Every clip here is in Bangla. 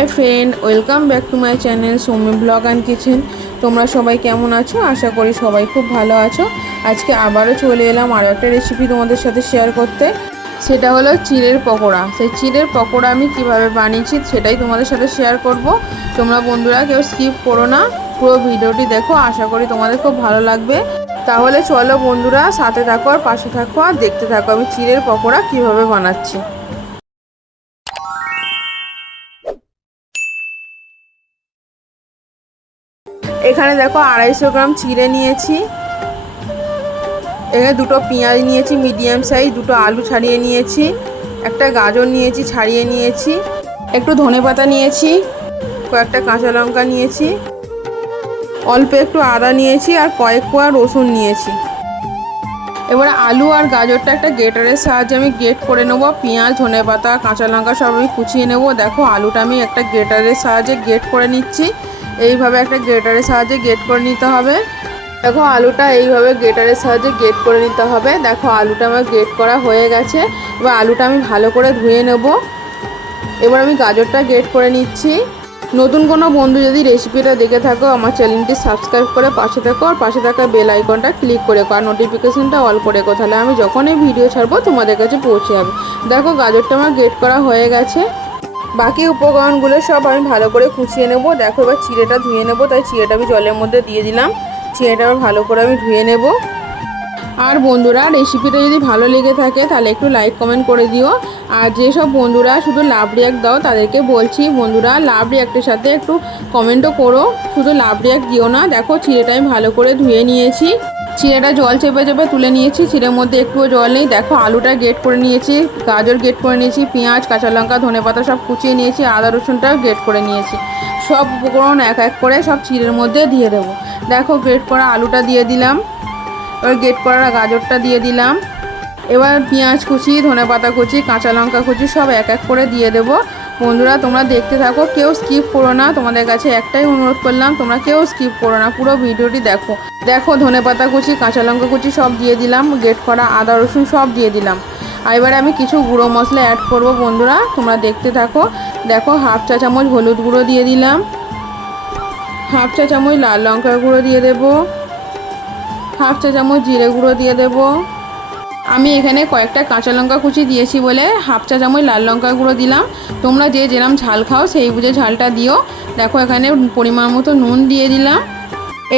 High friend welcome back to my channel Soumya blog and kitchen. তোমরা সবাই কেমন আছো? আশা করি সবাই খুব ভালো আছো। আজকে আবারও চলে এলাম আরও একটা রেসিপি তোমাদের সাথে শেয়ার করতে। সেটা হলো চিড়ের পকোড়া। সেই চিড়ের পকোড়া আমি কিভাবে বানিয়েছি সেটাই তোমাদের সাথে শেয়ার করব। তোমরা বন্ধুরা কেউ স্কিপ করো না, পুরো ভিডিওটি দেখো, আশা করি তোমাদের খুব ভালো লাগবে। তাহলে চলো বন্ধুরা, সাথে থাকো আর পাশে থাকো আর দেখতে থাকো আমি চিড়ের পকোড়া কিভাবে বানাচ্ছি। এখানে দেখো 250 গ্রাম চিড়ে নিয়েছি, এখানে দুটো পেঁয়াজ নিয়েছি মিডিয়াম সাইজ, দুটো আলু ছাড়িয়ে নিয়েছি, একটা গাজর নিয়েছি ছাড়িয়ে নিয়েছি, একটু ধনেপাতা নিয়েছি, কয়েকটা কাঁচা লঙ্কা নিয়েছি, অল্প একটু আদা নিয়েছি আর কয়েক কোয়া রসুন নিয়েছি। এবারে আলু আর গাজরটা একটা গ্রেটারের সাহায্যে আমি গ্রেট করে নেবো। পেঁয়াজ ধনেপাতা কাঁচা লঙ্কা সব আমি কুচিয়ে নেবো। দেখো আলুটা আমি একটা গ্রেটারের সাহায্যে গ্রেট করে নিচ্ছি। এইভাবে একটা গ্রেটারের সাহায্যে গ্রেট করে নিতে হবে। দেখো আলুটা এইভাবে গ্রেটারের সাহায্যে গ্রেট করে নিতে হবে। দেখো আলুটা আমার গ্রেট করা হয়ে গেছে। এবার আলুটা আমি ভালো করে ধুয়ে নেব। এবার আমি গাজরটা গ্রেট করে নিচ্ছি। নতুন কোনো বন্ধু যদি রেসিপিটা দেখে থাকো আমার চ্যানেলটি সাবস্ক্রাইব করে পাশে থাকো আর পাশে থাকা বেল আইকনটা ক্লিক করে আর নোটিফিকেশনটা অল করে রাখো, তাহলে আমি যখনই ভিডিও ছাড়বো তোমাদের কাছে পৌঁছে যাবে। দেখো গাজরটা আমার গ্রেট করা হয়ে গেছে। বাকি উপকরণগুলো সব আমি ভালো করে কুচিয়ে নেব। দেখো এবার চিড়েটা ধুয়ে নেব, তাই চিড়েটা আমি জলের মধ্যে দিয়ে দিলাম। চিড়েটা ভালো করে আমি ধুয়ে নেব। আর বন্ধুরা রেসিপিটা যদি ভালো লেগে থাকে তাহলে একটু লাইক কমেন্ট করে দিও। আর যেসব বন্ধুরা শুধু লাভ রিয়াক্ট দাও তাদেরকে বলছি বন্ধুরা লাভ রিয়াক্টের সাথে একটু কমেন্টও করো, শুধু লাভ রিয়াক্ট দিও না। দেখো চিড়েটা আমি ভালো করে ধুয়ে নিয়েছি, চিড়েটা জল চেপে চেপে তুলে নিয়েছি, চিড়ের মধ্যে একটুও জল নেই। দেখো আলুটা গ্রেট করে নিয়েছি, গাজর গ্রেট করে নিয়েছি, পেঁয়াজ কাঁচা লঙ্কা ধনেপাতা সব কুচিয়ে নিয়েছি, আদা রসুনটাও গ্রেট করে নিয়েছি। সব উপকরণ এক এক করে সব চিড়ের মধ্যে দিয়ে দেবো। দেখো গ্রেট করা আলুটা দিয়ে দিলাম, এবার গ্রেট করা গাজরটা দিয়ে দিলাম। এবার পেঁয়াজ কুচি ধনেপাতা কুচি কাঁচা লঙ্কা কুচি সব এক এক করে দিয়ে দেবো। বন্ধুরা তোমরা দেখতে থাকো, কেউ স্কিপ করো না, তোমাদের কাছে একটাই অনুরোধ করলাম তোমরা কেউ স্কিপ করো না, পুরো ভিডিওটি দেখো। দেখো ধনেপাতা কুচি কাঁচা লঙ্কা কুচি সব দিয়ে দিলাম, গ্রেট করা আদা রসুন সব দিয়ে দিলাম। আর এবারে আমি কিছু গুঁড়ো মশলা অ্যাড করব বন্ধুরা, তোমরা দেখতে থাকো। দেখো 1/2 চা চামচ হলুদ গুঁড়ো দিয়ে দিলাম, 1/2 চা চামচ লাল লঙ্কার গুঁড়ো দিয়ে দেবো, 1/2 চা চামচ জিরে গুঁড়ো দিয়ে দেবো। আমি এখানে কয়েকটা কাঁচা লঙ্কা কুচি দিয়েছি বলে 1/2 চা চামচ লাল লঙ্কা গুঁড়ো দিলাম। তোমরা যে যেরকম ঝাল খাও সেই বুঝে ঝালটা দিও। দেখো এখানে পরিমাণ মতো নুন দিয়ে দিলাম।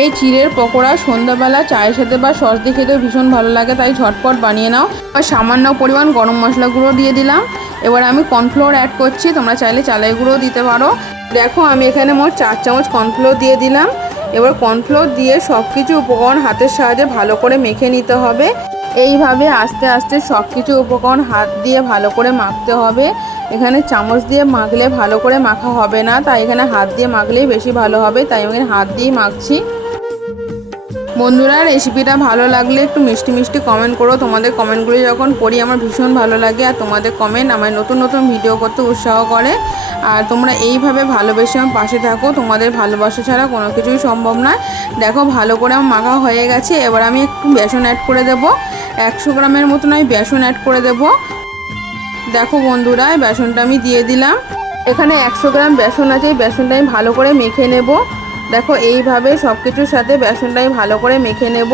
এই চিড়ের পকোড়া সন্ধ্যাবেলা চায়ের সাথে বা সস দিয়ে খেতেও ভীষণ ভালো লাগে, তাই ঝটপট বানিয়ে নাও। আর সামান্য পরিমাণ গরম মশলা গুঁড়ো দিয়ে দিলাম। এবার আমি কর্নফ্লোর অ্যাড করছি, তোমরা চাইলে চালের গুঁড়ো দিতে পারো। দেখো আমি এখানে মোট 4 চামচ কর্নফ্লোর দিয়ে দিলাম। এবার কর্নফ্লোর দিয়ে সব কিছু উপকরণ হাতের সাহায্যে ভালো করে মেখে নিতে হবে। এইভাবে আস্তে আস্তে সব কিছু উপকরণ হাত দিয়ে ভালো করে মাখতে হবে। এখানে চামচ দিয়ে মাখলে ভালো করে মাখা হবে না, তাই এখানে হাত দিয়ে মাখলেই বেশি ভালো হবে, তাই আমি হাত দিয়েই মাখছি। বন্ধুরা রেসিপিটা ভালো লাগলে একটু মিষ্টি মিষ্টি কমেন্ট করো, তোমাদের কমেন্টগুলি যখন পড়ি আমার ভীষণ ভালো লাগে আর তোমাদের কমেন্ট আমার নতুন নতুন ভিডিও করতে উৎসাহ করে। আর তোমরা এইভাবে ভালোবেসে আমার পাশে থাকো, তোমাদের ভালোবাসা ছাড়া কোনো কিছুই সম্ভব নয়। দেখো ভালো করে আমার মাখা হয়ে গেছে। এবার আমি একটু বেসন অ্যাড করে দেবো, 100 গ্রামের মতন আমি বেসন অ্যাড করে দেবো। দেখো বন্ধুরা বেসনটা আমি দিয়ে দিলাম। এখানে 100 গ্রাম বেসন আছে, এই বেসনটা আমি ভালো করে মেখে নেব। দেখো এইভাবে সব কিছুর সাথে বেসনটা আমি ভালো করে মেখে নেব।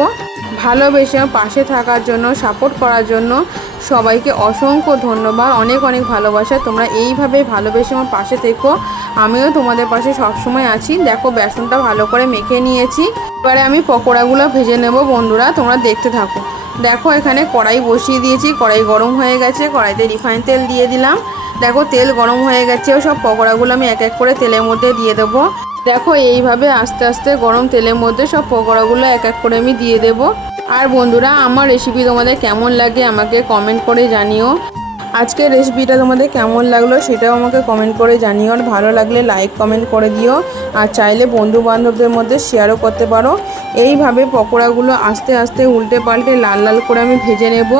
ভালোবেসে পাশে থাকার জন্য সাপোর্ট করার জন্য সবাইকে অসংখ্য ধন্যবাদ, অনেক অনেক ভালোবাসা। তোমরা এইভাবে ভালোবেসে আমার পাশে থেকো, আমিও তোমাদের পাশে সবসময় আছি। দেখো বেসনটা ভালো করে মেখে নিয়েছি। এবারে আমি পকোড়াগুলো ভেজে নেব বন্ধুরা, তোমরা দেখতে থাকো। দেখো এখানে কড়াই বসিয়ে দিয়েছি, কড়াই গরম হয়ে গেছে, কড়াইতে রিফাইন তেল দিয়ে দিলাম। দেখো তেল গরম হয়ে গেছে, সব পকোড়াগুলো আমি এক এক করে তেলের মধ্যে দিয়ে দেবো। দেখো এইভাবে আস্তে আস্তে গরম তেলের মধ্যে সব পকোড়াগুলো এক এক করে আমি দিয়ে দেবো। আর বন্ধুরা আমার রেসিপি তোমাদের কেমন লাগে আমাকে কমেন্ট করে জানিও। আজকের রেসিপিটা তোমাদের কেমন লাগলো সেটাও আমাকে কমেন্ট করে জানিও। আর ভালো লাগলে লাইক কমেন্ট করে দিও, আর চাইলে বন্ধু বান্ধবদের মধ্যে শেয়ারও করতে পারো। এইভাবে পকোড়াগুলো আস্তে আস্তে উল্টে পাল্টে লাল লাল করে আমি ভেজে নেব।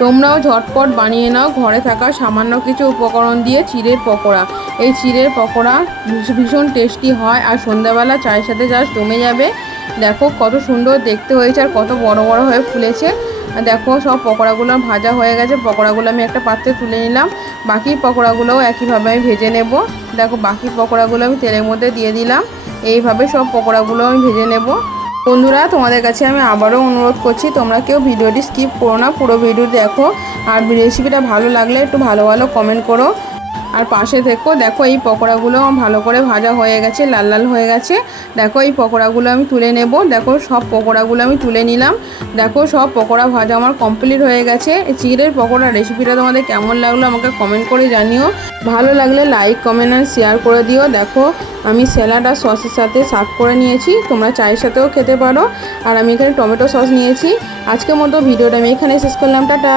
তোমরাও ঝটপট বানিয়ে নাও ঘরে থাকা সামান্য কিছু উপকরণ দিয়ে চিড়ের পকোড়া। এই চিড়ের পকোড়া ভীষণ টেস্টি হয় আর সন্ধ্যাবেলা চায়ের সাথে জাস্ট জমে যাবে। দেখো কত সুন্দর দেখতে হয়েছে আর কত বড় বড় হয়ে ফুলেছে। আর দেখো সব পকোড়াগুলো ভাজা হয়ে গেছে। পকোড়াগুলো আমি একটা পাত্রে তুলে নিলাম। বাকি পকোড়াগুলোও একইভাবে আমি ভেজে নেব। দেখো বাকি পকোড়াগুলো আমি তেলের মধ্যে দিয়ে দিলাম। এইভাবে সব পকোড়াগুলো আমি ভেজে নেব। বন্ধুরা, তোমাদের কাছে আমি আবারও অনুরোধ করছি, তোমরা কেউ ভিডিওটি স্কিপ করো না, পুরো ভিডিও দেখো। আর রেসিপিটা ভালো লাগলে একটু ভালো ভালো কমেন্ট করো আর পাশে থেকো। দেখো এই পকোড়াগুলো ভালো করে ভাজা হয়ে গেছে, লাল লাল হয়ে গেছে। দেখো এই পকোড়াগুলো আমি তুলে নেব। দেখো সব পকোড়াগুলো আমি তুলে নিলাম। দেখো সব পকোড়া ভাজা আমার কমপ্লিট হয়ে গেছে। এই চিড়ের পকোড়া রেসিপিটা তোমাদের কেমন লাগলো আমাকে কমেন্ট করে জানিও। ভালো লাগলে লাইক, কমেন্ট আর শেয়ার করে দিও। দেখো আমি স্যালাড আর সসের সাথে সার্ভ করে নিয়েছি, তোমরা চায়ের সাথেও খেতে পারো। আর আমি এখানে টমেটো সস নিয়েছি। আজকের মতো ভিডিওটা আমি এখানে শেষ করলাম। টাটা।